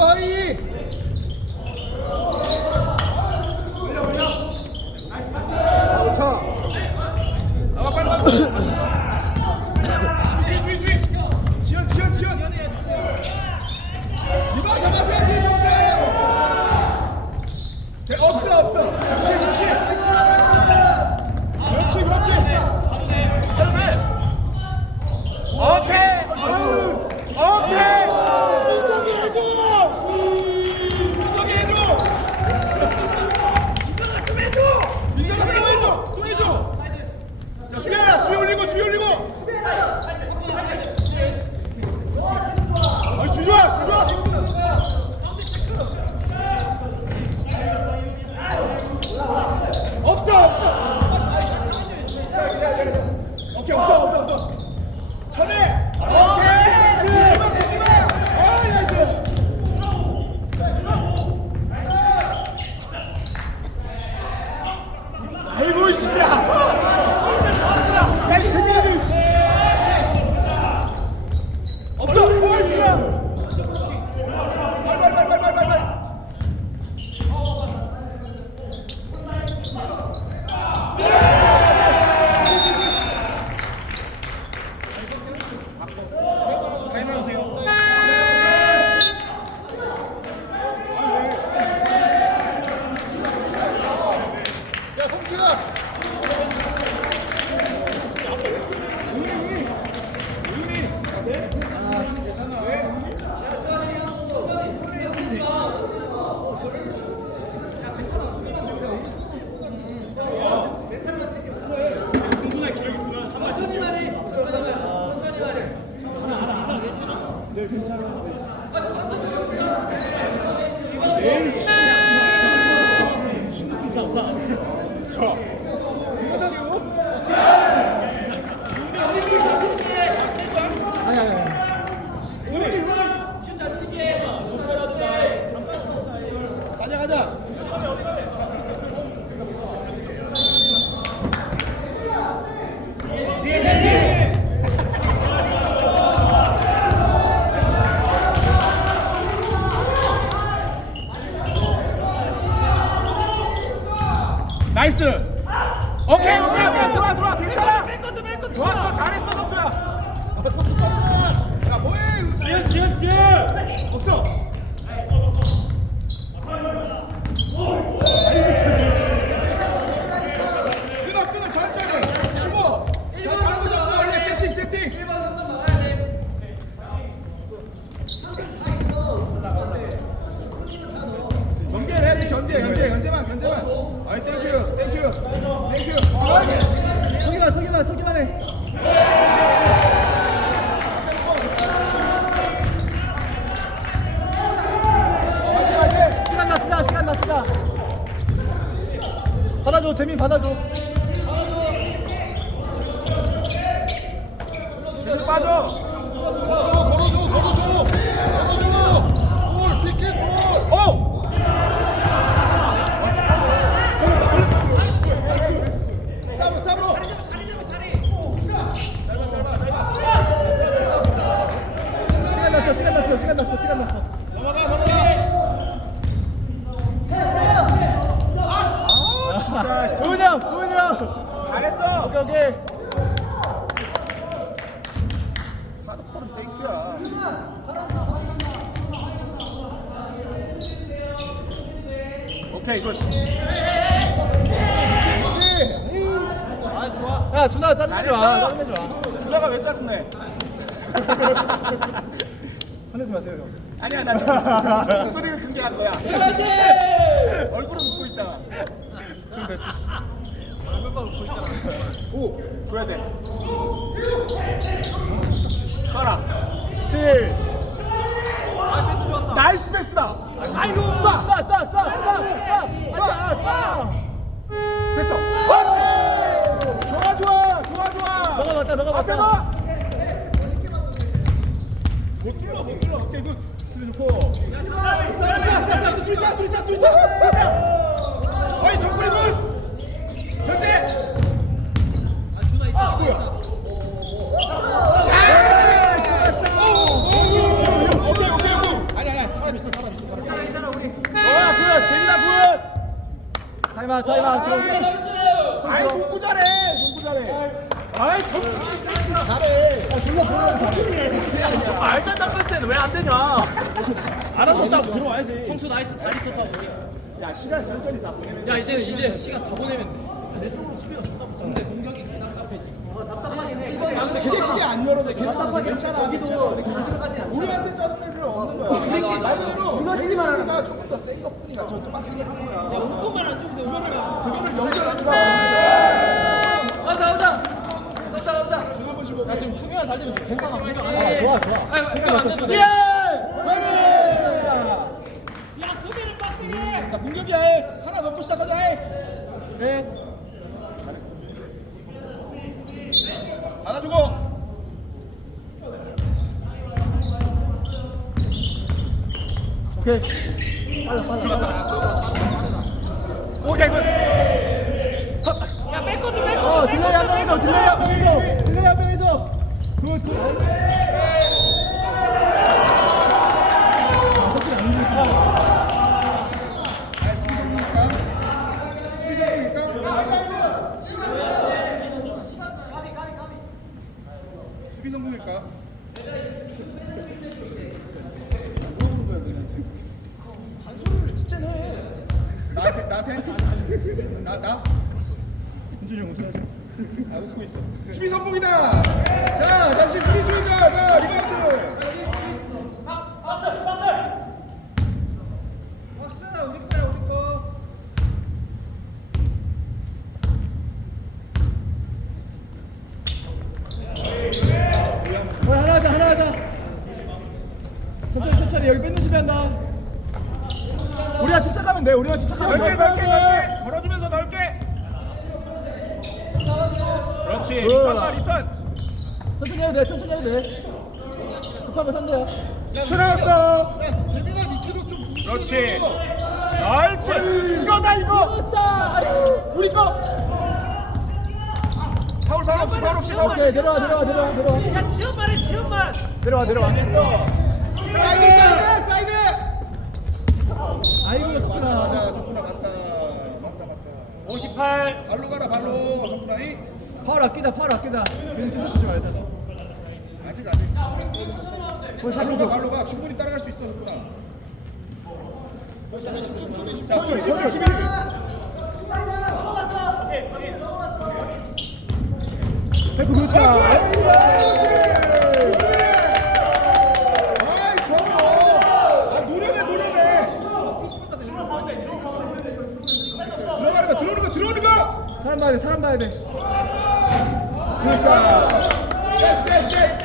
Soy 재민 받아줘. 오, 줘야 돼. 사라. 7. 나이스 패스다. 아이고. 쏴, 쏴, 쏴, 쏴, 쏴, 쏴, 쏴, 됐어. 오! 좋아, 좋아, 좋아, 좋아. 너가 맞다, 너가 맞다. 못 뛰어, 못 뛰어. 이거 들고. 야, 들어. 둘이 싸, 둘이 싸, 둘이 싸, 둘이 싸, 둘이 싸. 알잘 닦을 때는 왜안 되냐? 알아서 딱 들어와야지. 성수 나이스 잘 있었다고. 야 시간 천천히 다 보내면 야 이제 이제 시간 다 보내면 돼. 내 쪽으로 수비가 존나 붙자. 근데 공격이 그냥 답답해지. 그게 그게 안 열어져 괜찮아 괜찮아 괜찮아 우리한테 짜증낼 필요 없는 거야 말 그대로 무너지지만 우리가 조금 더 센 것뿐이야 저또 빡세게 하는 거야 조금만 안 주면 돼. 우리가. 저기를 연결하자 가자 가자. 가자 가자. 야 지금 수비가 잘 되면 괜찮아. 우리가 안아 돼. 좋아 좋아 시간 안 났어 시간 되면 났어 돼. 야 수비를 빡세. 자 공격이야 해 하나 넣고 시작하자 해네. 잘했어 안아주고. 오케이. 빨리 빨리 오케이 굿 야 백코트 백코트. 어 딜레이 한 명에서 딜레이 한 명에서 딜레이 한 명에서. 굿 굿 아, 수비성입니까? 수비성입니까? 수비성입니까? 나한테 나 나? 준준이 형 웃어야지 아 웃고 있어. 수비 성공이다. 자 다시 수비 주자. 자 리바운드. 어 하나 하자 하나 하자 천천히 천천히 여기 뺏는 수비 한다 우리가 집착하면 돼 우리가 집착하면 넓게 돼 넓게 넓게 걸어주면서 넓게. 그렇지. 어. 리턴 봐 리턴. 천천히 해도 돼 천천히 해도 돼 급하면 산대요 출혈했어. 재민아 밑으로 좀. 그렇지. 옳지. 이거다 이거 아유, 우리 거 파울 파울 없이 파울 없이 파울. 오케이 내려와 내려와 내려와 내려와 야 지연만 해 지연만. 내려와 내려와 됐어. 사이드 사이드 사이드. 아이고 석훈아 맞아 석훈아 맞다. 맞다 맞다. 58. 발로 가라 발로 석훈아 이. 파울 아끼자 파울 아끼자 괜히 투샷 주지 말자 아직 아직. 거기 발로 가 발로 가 충분히 따라갈 수 있어 석훈아. 자 수비 집중 수비. 헬프 그렇자 아이 좋아. 아 노려내 노려내. 들어가는 거 들어오는 거 들어오는 거. 사람 봐야 돼 사람 봐야 돼 셋, 셋, 셋.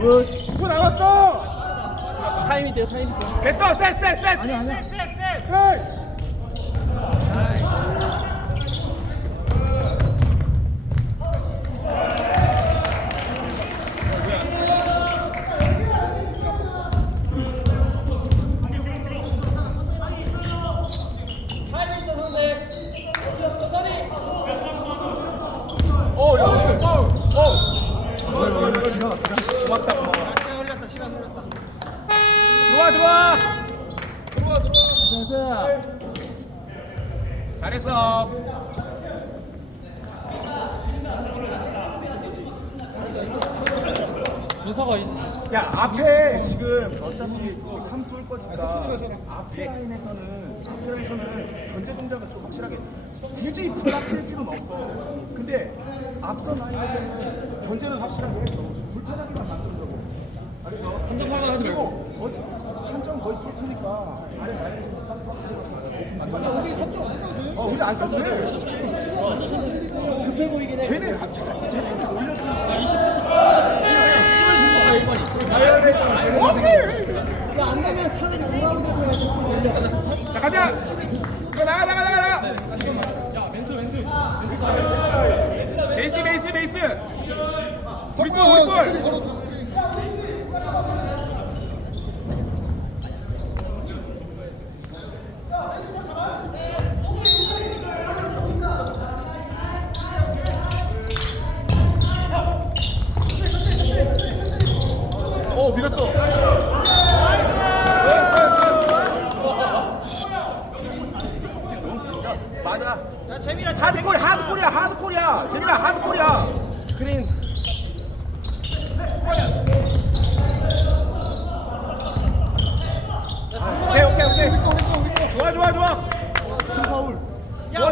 10분 남았어. 타이밍 돼요 타이밍 돼. 됐어, 셋, 셋, 셋. 아니야 아니야 셋. 타이밍 있어 상대. 천천히. 오, 야, 오, 오. 야, 앞에 지금 어차피 삼쏠 거니까 앞에 라인에서는 라인에서는 전제 동작을 좀 확실하게 굳이 불합칠 필요는 없어. 근데 앞선 라인에서는 전제는 확실하게 해서 불편하게만 만들려고. 그래서 감정하나 하지 말고. 그리고 어차피 3점 거의 쏠 테니까 아래 라인에서 탑 확실하게 우리 3점 안 써도 돼? 어, 우리 안 써도 돼. 급해 보이긴 해. 쟤네 갑자기 쟤네 올려주는 아 20cm pass야 돼. 이거 1번이. 오케이. 야안 가면 차라리 공항에서 전력 자 가자. 이거 나가 나가 나가 나가. 야 멘트 멘트. 베이스 베이스 베이스. 우리 골 우리 골.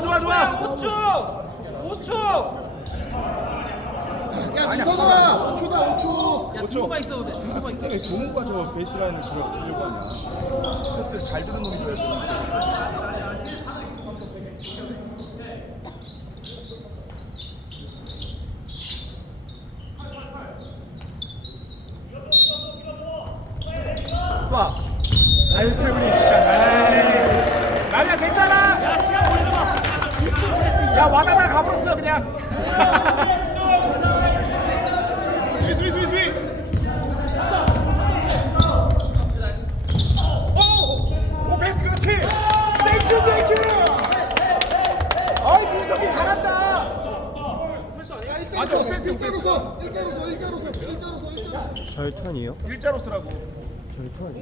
좋아 좋아 5초 5초 야 민서가 5초다 5초 야 들고만 있어도 왜 동우가 저 베이스라인을 주려고 주려고 하냐? 패스를 잘 들은 놈이 줘야지 쏴 아유. 아니야 야 와다다 가버렸어 그냥 스위 스위 스위 스위 오! 오 패스 그렇지 땡큐 땡큐 어이 민석이 잘한다 맞아 패스 일자로 서 일자로 서 일자로 서 일자로 서 일자로서. 저희 턴이요? 일자로 쓰라고. 저희 턴.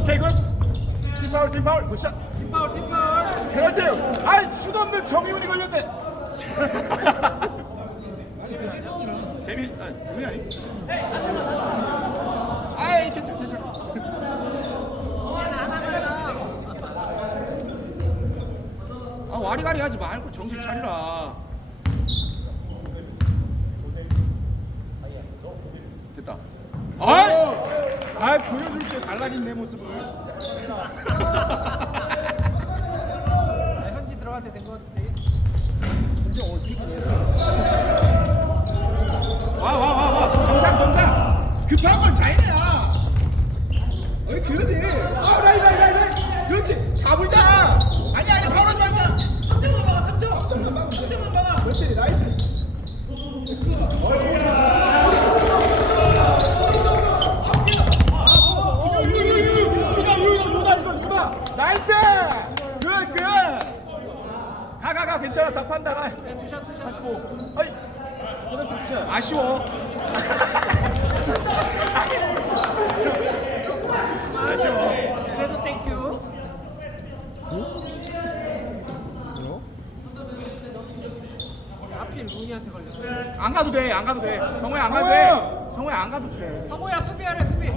오케이 굿. 팀파울 팀파울. 굿샷. 팀파울 팀파울. 페널티 아이 수도 없는 정의훈이 걸렸네. 재미 아니 재미 아니 아이 괜찮아 괜찮아 아 와리가리 하지 말고 정신 차리라. 됐다. 아이! 아 보여줄게. 달라진 내 모습을 현지 들어갈 때 된 거 같은데 와 와 와 와 정상 정상 급한 건 자이네야 어이 그러지 아 라이 라이 라이 라이 그렇지 가보자 아니 아니 파울하지 말고 3점만 막아 3점 3점만 막아 그렇지 나이스 어, 유다 유다 유다 이거 유다 나이스 굿굿 가가가 괜찮아. 다 판다 가 투샷 투샷 아이 페널티 굿샷 아쉬워. 그래도 땡큐 하필 루니한테 걸렸어. 안 가도 돼 안 가도 돼. 성호야 안 가도 돼. 성호야! 안 가도 돼. 성호야 수비하래 수비.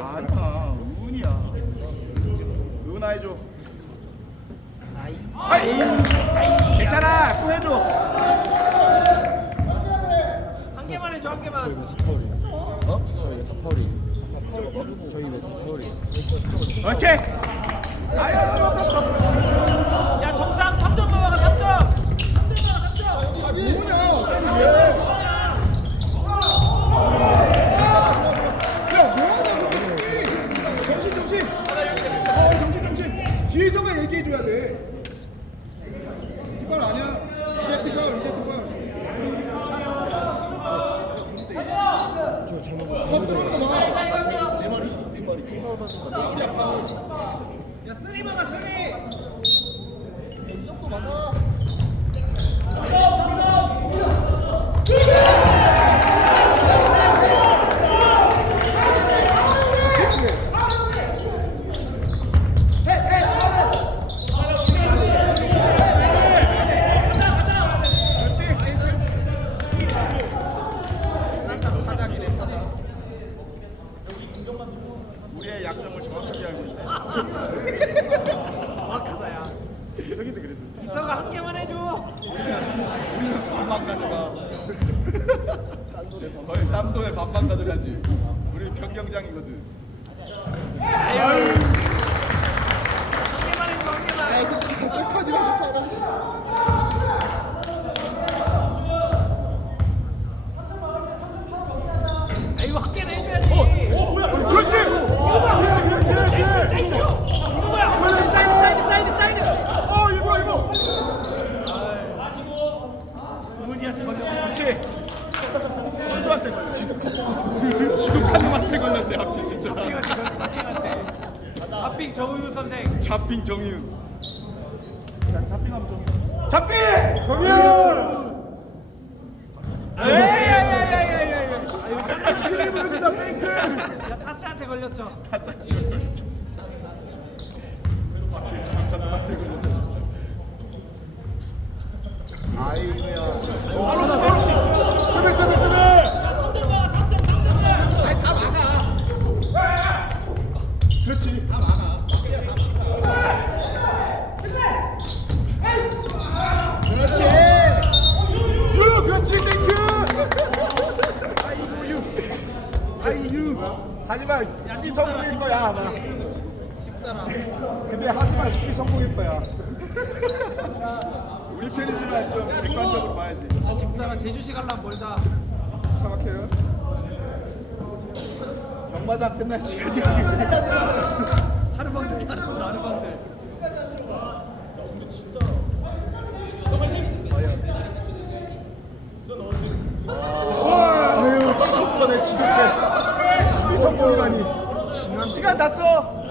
아니야 은이야. 은 해줘 아이 괜찮아 또 해줘 한 개만 해줘 한 개만 왜 3파울이야? 어? 저희 왜 3파울이? 저희 왜 3파울이? 오케이 아유 넘었어 야 정상 3점만 막아 3점 3점 막아 3점 야 뭐하냐 정신 정신 어 정신 정신 뒤에서가 얘기해줘야 돼 이빨 아니야 이제 피가울 이제 피가울 저 잘못 어 들어오는 거봐 제 말이 내 파울이야 파울 야 쓰리 막아 쓰리 우리의 약점을 정확하게 알고 있어 정확하다야. 저기도 그랬어 이서가 한 개만 해줘. 우리는 반만 가져가. 거의 땀돈에 반만 가져가지. 우리 변경장이거든 봐야지. 아, 집사람 제주시 갈란 멀다. 차 막혀요. 경마장 끝날 시간이야. 하루방들, 하루방들, 하루방들. 아유 지독하네 지독해 수비 성공이라니 시간 다 써.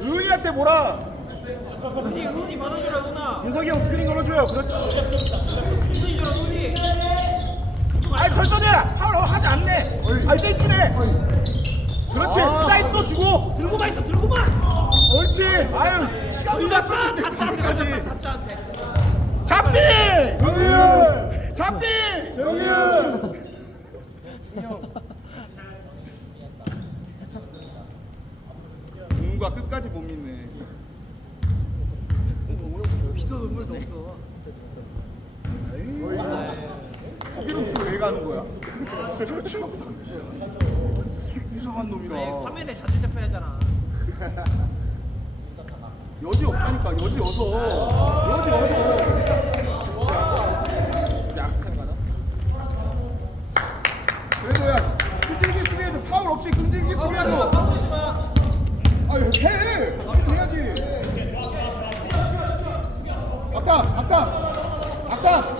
의은이한테 뭐라? 은희, 은희 많아줘라, 은아. 윤석이 형 스크린 걸어줘요. 그렇지. 은희 줘라, 은희. 아니 천천히 해. 파울 하지 않네. 아니 땡치네. 그렇지. 사이드도 주고. 들고만 있어, 들고만. 옳지. 아유 시간 걸렸어, 다짜한테 걸렸다, 다짜한테. 잡비. 정윤. 잡비. 정윤. 끝까지 못 믿네. 피도 눈물도 없어. 거기는 또왜 가는 거야? 저쪽. 이상한 왜 놈이라. 화면에 자주 잡혀야 하잖아. 여지 없다니까 여지 어서 여지 어서 그래도 야 끈질기 수비해줘 파울 없이 끈질기 마. 아유 해 해야지 아까 아까 아까